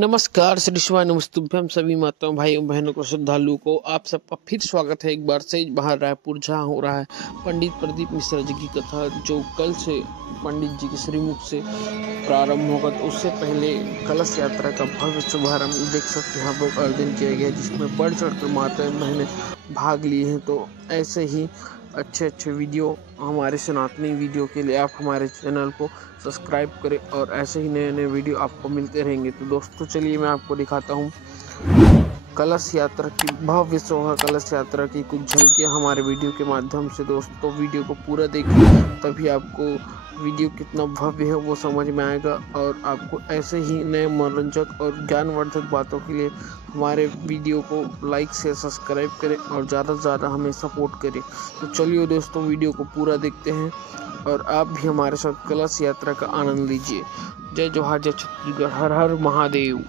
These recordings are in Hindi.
नमस्कार श्री शिवाय नमस्तुभ्यम सभी माताओं भाइयों बहनों को श्रद्धालुओं को आप सबका फिर स्वागत है एक बार से बाहर रायपुर जहाँ हो रहा है पंडित प्रदीप मिश्रा जी की कथा जो कल से पंडित जी के श्रीमुख से प्रारंभ होगा। तो उससे पहले कलश यात्रा का भव्य शुभारंभ देख सकते हैं आप लोग आयोजन किया गया जिसमें बढ़ चढ़ कर माताएं बहनें भाग लिए हैं। तो ऐसे ही अच्छे वीडियो हमारे सनातनी वीडियो के लिए आप हमारे चैनल को सब्सक्राइब करें और ऐसे ही नए वीडियो आपको मिलते रहेंगे। तो दोस्तों चलिए मैं आपको दिखाता हूँ कलश यात्रा की भव्य शोभा कलश यात्रा की कुछ झलकियाँ हमारे वीडियो के माध्यम से। दोस्तों वीडियो को पूरा देखिए तभी आपको वीडियो कितना भव्य है वो समझ में आएगा और आपको ऐसे ही नए मनोरंजक और ज्ञानवर्धक बातों के लिए हमारे वीडियो को लाइक शेयर सब्सक्राइब करें और ज़्यादा से ज़्यादा हमें सपोर्ट करें। तो चलिए दोस्तों वीडियो को पूरा देखते हैं और आप भी हमारे साथ कलश यात्रा का आनंद लीजिए। जय जोहार जय छत्तीसगढ़, हर हर महादेव।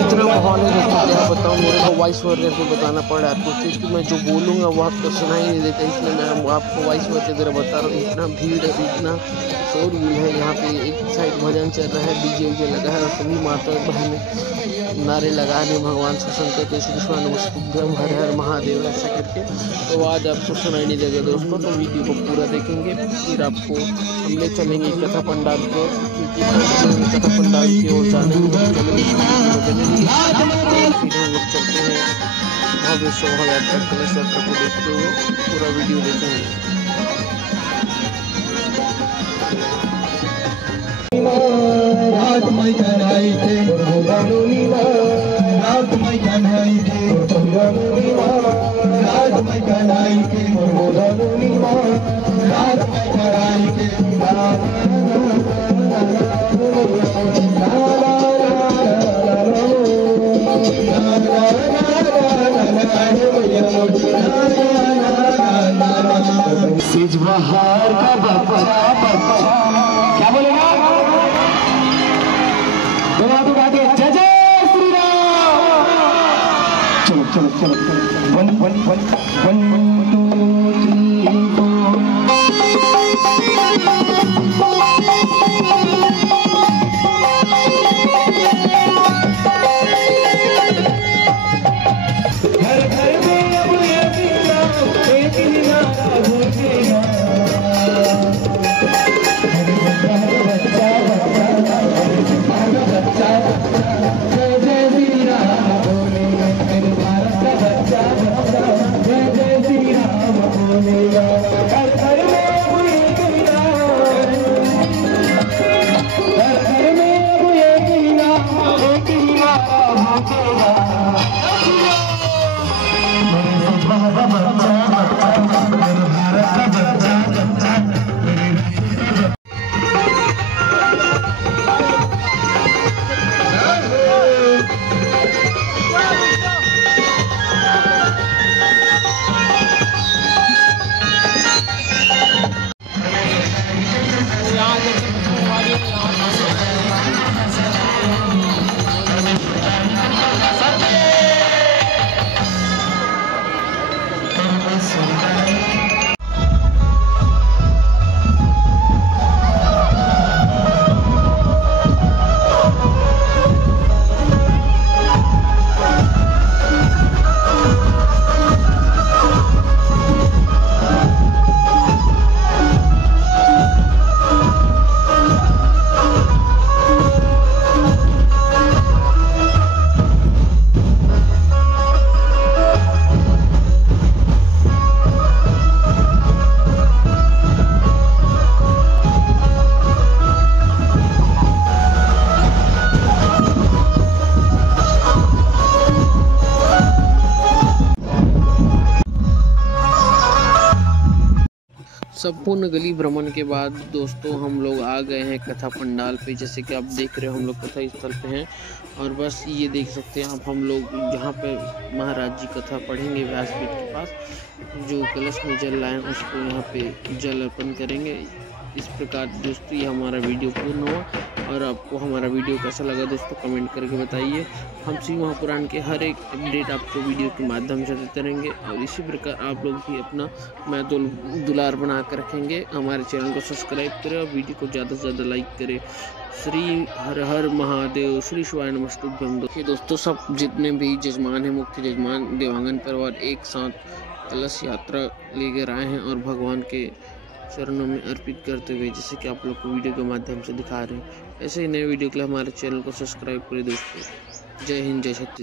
इतना माहौल है दोस्तों क्या बताऊँ, मेरे को वॉइस ओवर करके बताना पड़ रहा है आपको क्योंकि मैं जो बोलूँगा वो आपको सुनाई नहीं देता, इसलिए मैं आपको वॉइस ओवर की तरह बता रहा हूँ। इतना भीड़ है, इतना शोरगुल है, यहाँ पे एक साइड भजन चल रहा है, डीजे लगा है और सभी माता बहनें नारे लगा रहे भगवान से शंकर के श्री शिवाय नमस्तुभ्यम हर हर महादेव ऐसा करके। तो आज आपको सुनाई नहीं देगा दोस्तों, तो वीडियो को पूरा देखेंगे फिर आपको हम ले चलेंगे कथा पंडाल को, क्योंकि कथा पंडाल की ओर जाने फिर हम लोग चलते हैं भव्य शोभा यात्रा कलश यात्रा को देखते हुए पूरा वीडियो देखेंगे। सिजबहार का बच्चा क्या बोलेगा? दोनों तो गाते जय जय श्री राम। चलो चलो चलो 1 1 1 1 2 3 4 घर घर में अब ये दीना एक दीनारा भूखेगा बच्चा बच्चा बच्चा जय जय श्री राम बोले मेरे भारत का बच्चा बच्चा जय जय श्री राम बोलेगा घर घर में अब ये दीना घर घर में अब ये दीना एक दीनारा भूखेगा संपूर्ण गली भ्रमण के बाद दोस्तों हम लोग आ गए हैं कथा पंडाल पे। जैसे कि आप देख रहे हो हम लोग कथा स्थल पे हैं और बस ये देख सकते हैं आप हम लोग यहाँ पे महाराज जी कथा पढ़ेंगे व्यासपीठ के पास। जो कलश में जल लाएं उसको यहाँ पे जल अर्पण करेंगे। इस प्रकार दोस्तों ये हमारा वीडियो पूर्ण हुआ और आपको हमारा वीडियो कैसा लगा दोस्तों कमेंट करके बताइए। हम श्री महापुराण के हर एक अपडेट आपको वीडियो के माध्यम से देते रहेंगे और इसी प्रकार आप लोग भी अपना मैं दुलार बना कर रखेंगे। हमारे चैनल को सब्सक्राइब करें और वीडियो को ज़्यादा से ज़्यादा लाइक करें। श्री हर हर महादेव, श्री शिवाय नमस्तुभ्यम। दोस्तों सब जितने भी जजमान हैं, मुख्य जजमान देवांगन परिवार एक साथ कलश यात्रा लेकर आए हैं और भगवान के चरणों में अर्पित करते हुए, जैसे कि आप लोग को वीडियो के माध्यम से दिखा रहे हैं। ऐसे ही नए वीडियो के लिए हमारे चैनल को सब्सक्राइब करें दोस्तों। जय हिंद, जय छत्तीसगढ़।